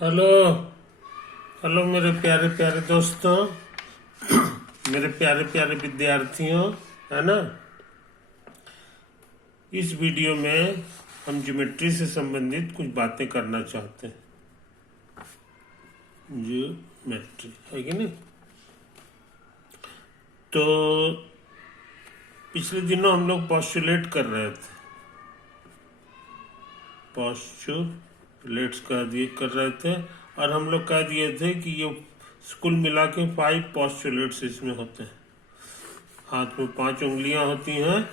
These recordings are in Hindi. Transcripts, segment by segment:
हेलो। हेलो मेरे प्यारे प्यारे दोस्तों, मेरे प्यारे प्यारे विद्यार्थियों, है ना। इस वीडियो में हम ज्योमेट्री से संबंधित कुछ बातें करना चाहते हैं। ज्योमेट्री है कि नहीं। तो पिछले दिनों हम लोग पॉस्टुलेट कर रहे थे, पॉस्टुलेट्स कर रहे थे, और हम लोग कह दिए थे कि ये कुल मिला के 5 पॉस्टुलेट्स इसमें होते हैं। हाथ में 5 उंगलियां होती हैं,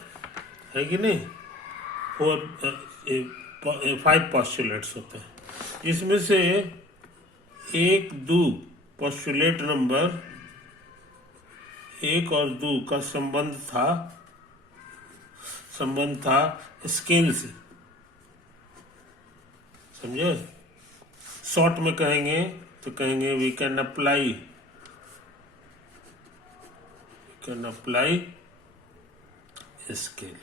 है कि नहीं। 5 पॉस्टुलेट्स होते हैं। इसमें से 1, 2 पॉस्टुलेट नंबर 1 और 2 का संबंध था स्केल से। समझे। शॉर्ट में कहेंगे तो कहेंगे we can apply scale.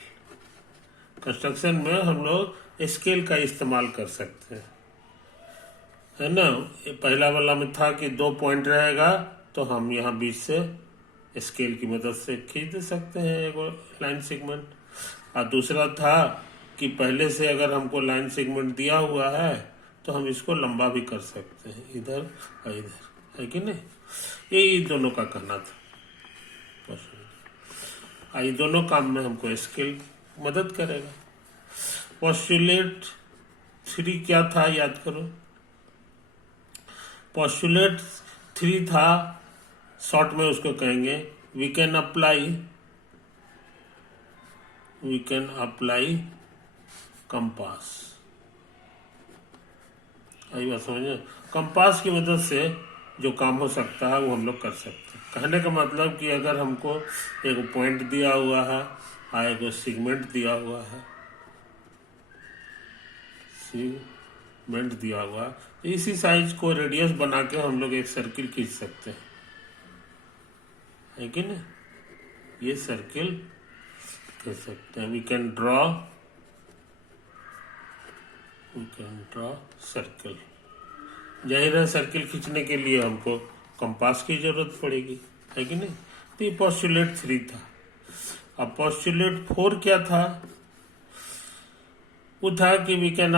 Construction में हम लोग स्केल का इस्तेमाल कर सकते हैं, है ना। पहला वाला में था कि 2 पॉइंट रहेगा तो हम यहाँ बीच से स्केल की मदद से खींच सकते हैं एक लाइन सेगमेंट। और दूसरा था कि पहले से अगर हमको लाइन सेगमेंट दिया हुआ है तो हम इसको लंबा भी कर सकते हैं, इधर और इधर, है कि नहीं। यही दोनों का कहना था। ये दोनों काम में हमको स्केल मदद करेगा। पॉस्टुलेट 3 क्या था, याद करो। पॉस्टुलेट 3 था, शॉर्ट में उसको कहेंगे वी कैन अप्लाई कंपास। आई बात समझे। कंपास की मदद से जो काम हो सकता है वो हम लोग कर सकते हैं। कहने का मतलब कि अगर हमको एक पॉइंट दिया हुआ है और एक सेगमेंट दिया हुआ है, तो इसी साइज को रेडियस बना के हम लोग एक सर्किल खींच सकते हैं, है कि नहीं। ये सर्किल खींच सकते हैं। We can draw circle. जाहिर है सर्किल खींचने के लिए हमको कंपास की जरूरत पड़ेगी, है कि नहीं। तो ये पॉस्टुलेट 3 था। अब पॉस्टुलेट 4 क्या था। वो था कि we can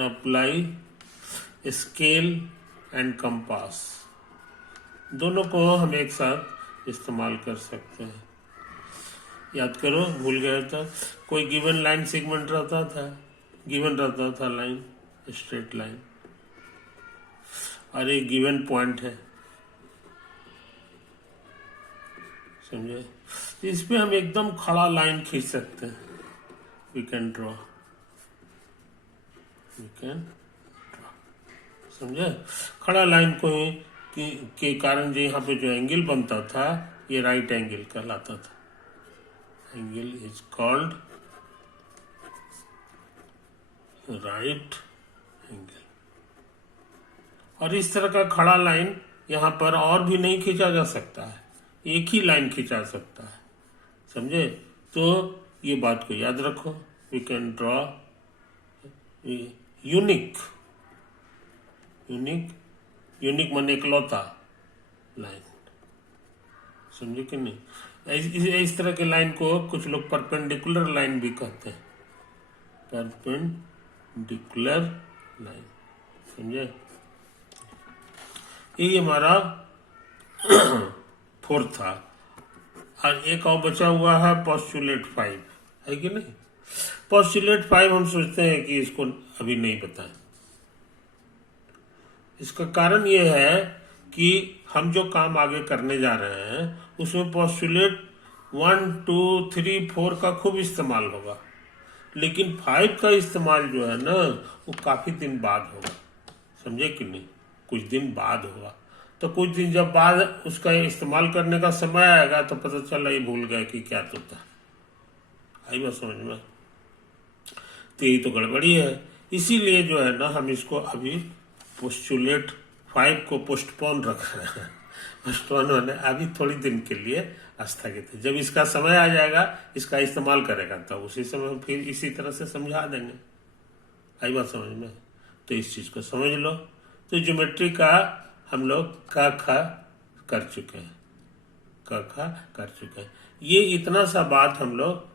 apply scale and compass. दोनों को हम एक साथ इस्तेमाल कर सकते हैं। याद करो, भूल गया था। कोई गिवन लाइन सेगमेंट रहता था लाइन, स्ट्रेट लाइन, और एक गिवन पॉइंट है, समझे। इस पे हम एकदम खड़ा लाइन खींच सकते हैं। वी कैन ड्रॉ, समझे। खड़ा लाइन को के कारण जो यहाँ पे जो एंगल बनता था ये राइट एंगल कहलाता था। Angle is called right angle. और इस तरह का खड़ा लाइन यहाँ पर और भी नहीं खींचा जा सकता है, एक ही लाइन खींचा सकता है, समझे। तो ये बात को याद रखो। वी कैन ड्रॉ यूनिक माने इकलौता लाइन, समझे कि नहीं। इस तरह के लाइन को कुछ लोग परपेंडिकुलर लाइन भी कहते हैं। परपेंडिकुलर लाइन, समझे। ये हमारा 4 था। और एक और बचा हुआ है पॉस्टुलेट 5, है कि नहीं। पॉस्टुलेट 5 हम सोचते हैं कि इसको अभी नहीं बताएं। इसका कारण यह है कि हम जो काम आगे करने जा रहे हैं उसमें पॉस्टुलेट 1, 2, 3, 4 का खूब इस्तेमाल होगा, लेकिन 5 का इस्तेमाल जो है ना वो काफी दिन बाद होगा, समझे कि नहीं। कुछ दिन बाद होगा, तो कुछ दिन जब बाद उसका इस्तेमाल करने का समय आएगा तो पता चला ये भूल गए कि क्या तो था। आई बात समझ में। तो यही तो गड़बड़ी है। इसीलिए जो है ना हम इसको अभी पोस्टुलेट 5 को पोस्टपोन रख रहे हैं। पोस्टपोन होने अभी थोड़ी दिन के लिए स्थगित है। जब इसका समय आ जाएगा इसका इस्तेमाल करेगा तब उसी समय फिर इसी तरह से समझा देंगे, आई बात समझ में? तो इस चीज को समझ लो। तो ज्योमेट्री का हम लोग क ख कर चुके हैं, क ख कर चुके हैं। ये इतना सा बात हम लोग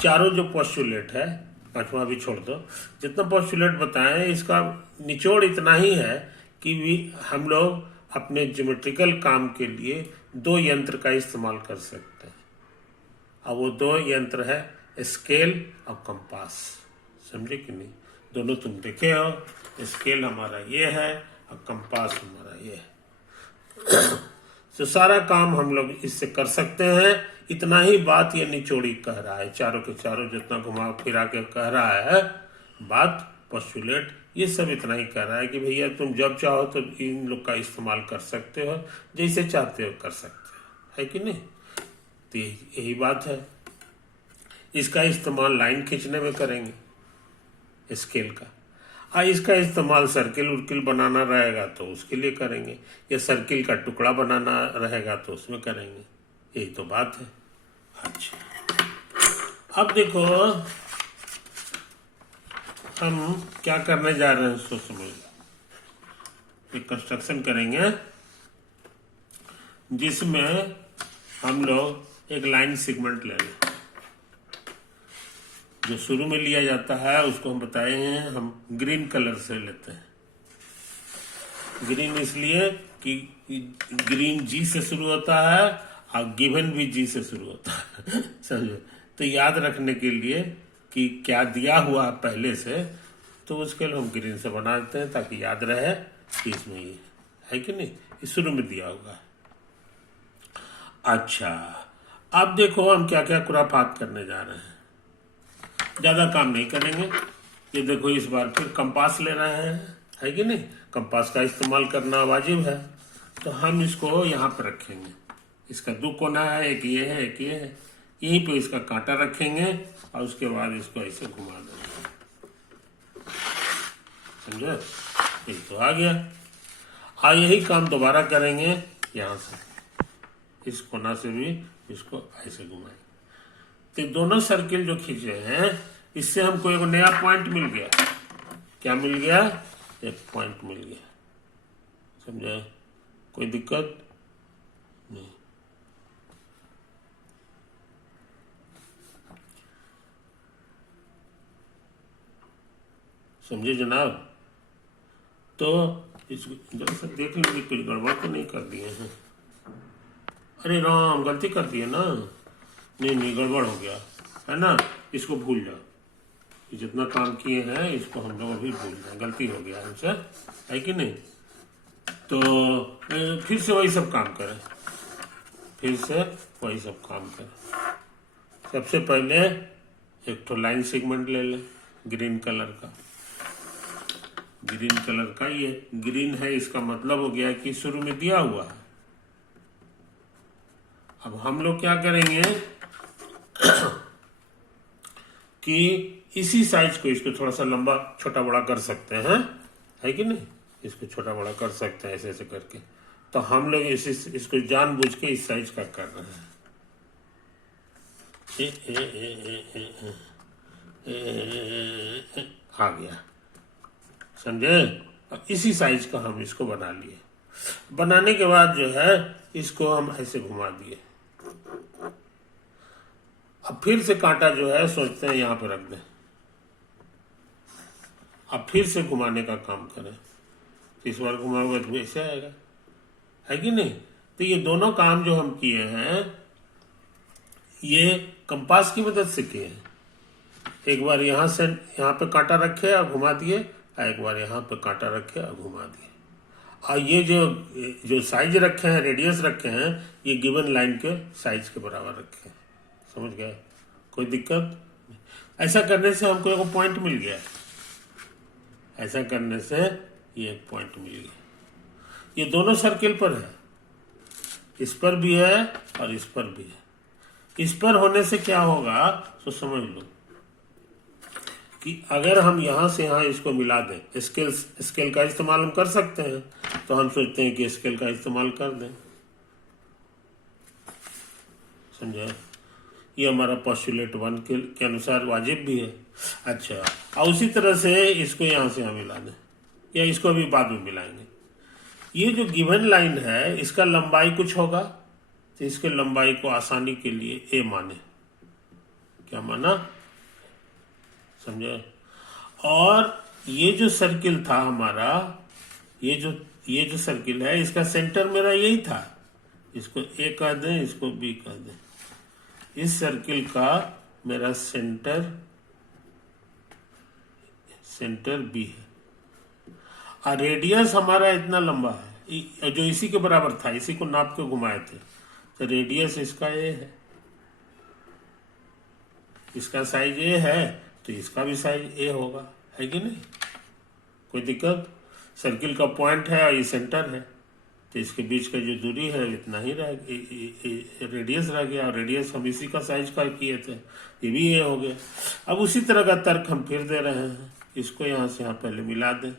चारों जो पोस्टुलेट है, पांचवा भी छोड़ दो, जितना पोस्टुलेट बताएं इसका निचोड़ इतना ही है कि हम लोग अपने ज्योमेट्रिकल काम के लिए दो यंत्र का इस्तेमाल कर सकते हैं। अब वो दो यंत्र है स्केल और कंपास, समझे कि नहीं? दोनों तुम देखे हो, स्केल हमारा ये है और कंपास हमारा ये है। तो सारा काम हम लोग इससे कर सकते हैं। इतना ही बात ये निचोड़ी कह रहा है, चारों के चारों जितना घुमा फिरा के कह रहा है बात, पोस्टुलेट ये सब इतना ही कह रहा है कि भैया तुम जब चाहो तो इन लोग का इस्तेमाल कर सकते हो, जैसे चाहते हो कर सकते हो, है कि नहीं? तो यही बात है। इसका इस्तेमाल लाइन खींचने में करेंगे स्केल का, इसका इस्तेमाल सर्किल उर्किल बनाना रहेगा तो उसके लिए करेंगे, या सर्किल का टुकड़ा बनाना रहेगा तो उसमें करेंगे। यही तो बात है। अच्छा, अब देखो हम क्या करने जा रहे हैं, सोच समझ। एक कंस्ट्रक्शन करेंगे जिसमें हम लोग एक लाइन सेगमेंट ले लें। जो शुरू में लिया जाता है उसको हम बताए हैं, हम ग्रीन कलर से लेते हैं। ग्रीन इसलिए कि ग्रीन जी से शुरू होता है और गिवन भी जी से शुरू होता है। समझो? तो याद रखने के लिए कि क्या दिया हुआ पहले से, तो उसके लिए हम ग्रीन से बना देते हैं ताकि याद रहे कि इसमें ये है कि नहीं, ये शुरू में दिया होगा। अच्छा, अब देखो हम क्या क्या खुराफात करने जा रहे हैं। ज्यादा काम नहीं करेंगे। ये देखो इस बार फिर कंपास ले रहे हैं, है कि नहीं? कंपास का इस्तेमाल करना वाजिब है। तो हम इसको यहाँ पर रखेंगे। इसका दो कोना है, एक ये है एक ये है। यहीं पे इसका कांटा रखेंगे और उसके बाद इसको ऐसे घुमा देंगे। समझे? यही तो आ गया। यही काम दोबारा करेंगे यहाँ से, इस कोना से भी इसको ऐसे घुमाएंगे। तो दोनों सर्किल जो खींचे हैं इससे हमको एक नया पॉइंट मिल गया। क्या मिल गया? एक पॉइंट मिल गया। समझे? कोई दिक्कत नहीं। समझे जनाब? तो इसको जरा सा देख लीजिए, कुछ गड़बड़ तो नहीं कर दिए हैं। अरे राम, गलती कर दिए ना? नहीं गड़बड़ हो गया है ना? इसको भूल जाओ। जितना काम किए हैं इसको हम लोग अभी भूल जाए, गलती हो गया हमसे, है कि नहीं? तो फिर से वही सब काम करें, फिर से वही सब काम करें। सबसे पहले एक तो लाइन सेगमेंट ले लें ग्रीन कलर का। ग्रीन कलर का, ये ग्रीन है इसका मतलब हो गया कि शुरू में दिया हुआ है। अब हम लोग क्या करेंगे कि इसी साइज को, इसको थोड़ा सा लंबा छोटा बड़ा कर सकते हैं, है कि नहीं? इसको छोटा बड़ा कर सकते हैं ऐसे ऐसे करके। तो हम लोग इसको जानबूझ के इस साइज का कर रहे हैं। आ गया, समझे? इसी साइज का हम इसको बना लिए। बनाने के बाद जो है इसको हम ऐसे घुमा दिए। अब फिर से कांटा जो है सोचते हैं यहाँ पे रख दें। अब फिर से घुमाने का काम करें। इस बार घुमाओगे तो ऐसे आएगा, है कि नहीं? तो ये दोनों काम जो हम किए हैं ये कंपास की मदद से किए हैं। एक बार यहाँ से यहाँ पे कांटा रखे और घुमा दिए, एक बार यहाँ पे कांटा रखे और घुमा दिए। और ये जो साइज रखे हैं, रेडियस रखे हैं, ये गिवन लाइन के साइज के बराबर रखे हैं। समझ गए? कोई दिक्कत? ऐसा करने से हमको एक पॉइंट मिल गया। ऐसा करने से ये एक पॉइंट मिल गया। ये दोनों सर्किल पर है, इस पर भी है और इस पर भी है। इस पर होने से क्या होगा तो समझ लो कि अगर हम यहां से यहां इसको मिला दें, स्केल का इस्तेमाल हम कर सकते हैं, तो हम सोचते हैं कि स्केल का इस्तेमाल कर दें। समझे? ये हमारा पोस्टुलेट 1 के अनुसार वाजिब भी है। अच्छा, और उसी तरह से इसको यहाँ से यहाँ मिला दें, या इसको अभी बाद में मिलाएंगे। ये जो गिवन लाइन है इसका लंबाई कुछ होगा, तो इसके लंबाई को आसानी के लिए ए माने। क्या माना, समझे? और ये जो सर्किल था हमारा, ये जो सर्किल है इसका सेंटर मेरा यही था। इसको ए कह दें, इसको बी कह दें। इस सर्किल का मेरा सेंटर बी है, और रेडियस हमारा इतना लंबा है जो इसी के बराबर था, इसी को नाप के घुमाए थे, तो रेडियस इसका ए है। इसका साइज ए है तो इसका भी साइज ए होगा, है कि नहीं? कोई दिक्कत? सर्किल का पॉइंट है और ये सेंटर है, तो इसके बीच का जो दूरी है इतना ही रह रेडियस रह गया, और रेडियस हम इसी का साइज का किए थे, ये भी ये हो गया। अब उसी तरह का तर्क हम फिर दे रहे हैं, इसको यहाँ से यहाँ पहले मिला दें,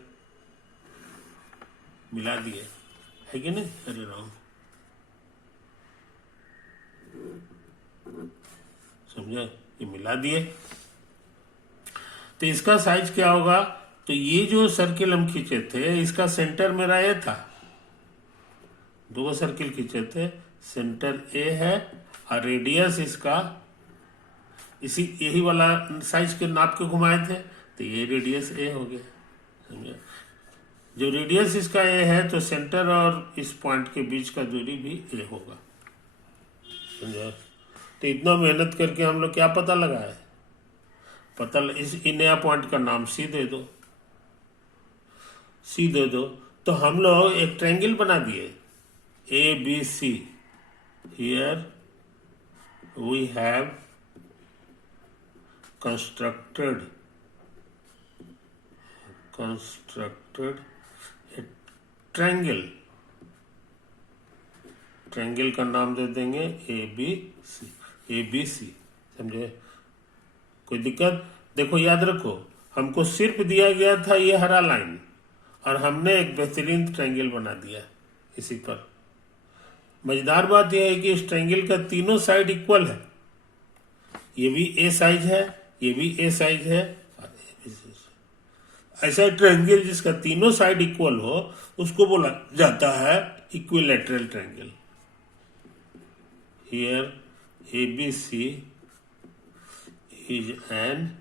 मिला दिए, है कि नहीं? अरे राम, समझे? ये मिला दिए, तो इसका साइज क्या होगा? तो ये जो सर्किल हम खींचे थे इसका सेंटर मेरा ए था, दो सर्किल खींचे थे, सेंटर ए है और रेडियस इसका इसी यही वाला साइज के नाप के घुमाए थे, तो ये रेडियस ए हो गया, समझे? जो रेडियस इसका ए है तो सेंटर और इस पॉइंट के बीच का दूरी भी ए होगा, समझे? तो इतना मेहनत करके हम लोग क्या पता लगाए? इस नया पॉइंट का नाम सी दे दो, सी दे दो। तो हम लोग एक ट्रायंगल बना दिए A B C. Here we have constructed a triangle. Triangle का नाम दे देंगे ए बी सी, समझे? कोई दिक्कत? देखो याद रखो, हमको सिर्फ दिया गया था ये हरा लाइन, और हमने एक बेहतरीन ट्रायंगल बना दिया इसी पर। मजेदार बात यह है कि इस ट्रायंगल का तीनों साइड इक्वल है, ये भी ए साइज है, ये भी ए साइज है, ऐसा ट्रायंगल जिसका तीनों साइड इक्वल हो उसको बोला जाता है equilateral triangle. Here ABC is an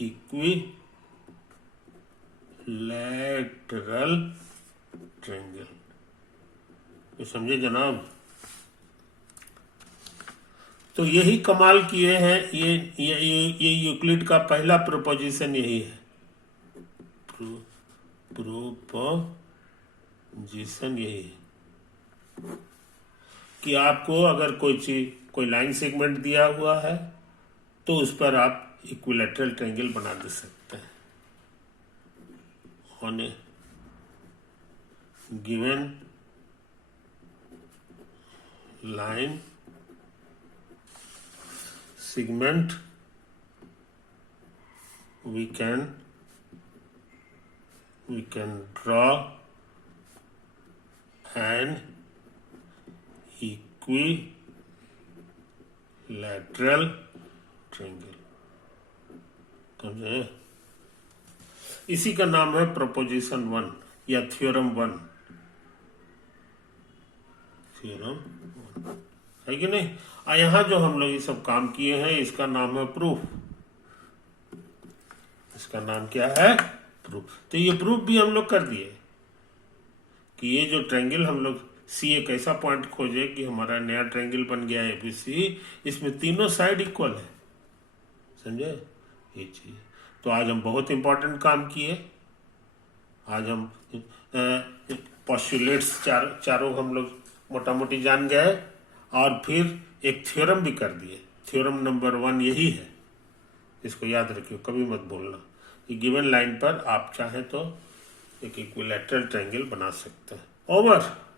equilateral triangle। तो समझे जनाब? तो यही कमाल किए हैं, ये यूक्लिड का पहला प्रोपोजिशन यही है, प्रोपोजिशन यही है कि आपको अगर कोई लाइन सेगमेंट दिया हुआ है तो उस पर आप इक्विलैटरल ट्रायंगल बना दे सकते हैं। On A given line segment we can draw an equilateral triangle। समझे? इसी का नाम है प्रोपोजिशन 1 या थ्योरम 1। है कि नहीं? यहाँ जो हम लोग ये सब काम किए हैं इसका नाम है प्रूफ। इसका नाम क्या है? प्रूफ। तो ये प्रूफ भी हम लोग कर दिए कि ये जो ट्रायंगल हम लोग सी एक ऐसा पॉइंट खोजे कि हमारा नया ट्रायंगल बन गया है एबीसी, इसमें तीनों साइड इक्वल है। समझे ये चीज? तो आज हम बहुत इंपॉर्टेंट काम किए। आज हम पोस्टुलेट्स चारों हम लोग मोटा मोटी जान गए और फिर एक थ्योरम भी कर दिए। थ्योरम नंबर 1 यही है, इसको याद रखियो, कभी मत भूलना कि गिवन लाइन पर आप चाहें तो एक इक्विलैटरल ट्रायंगल बना सकते हैं। ओवर।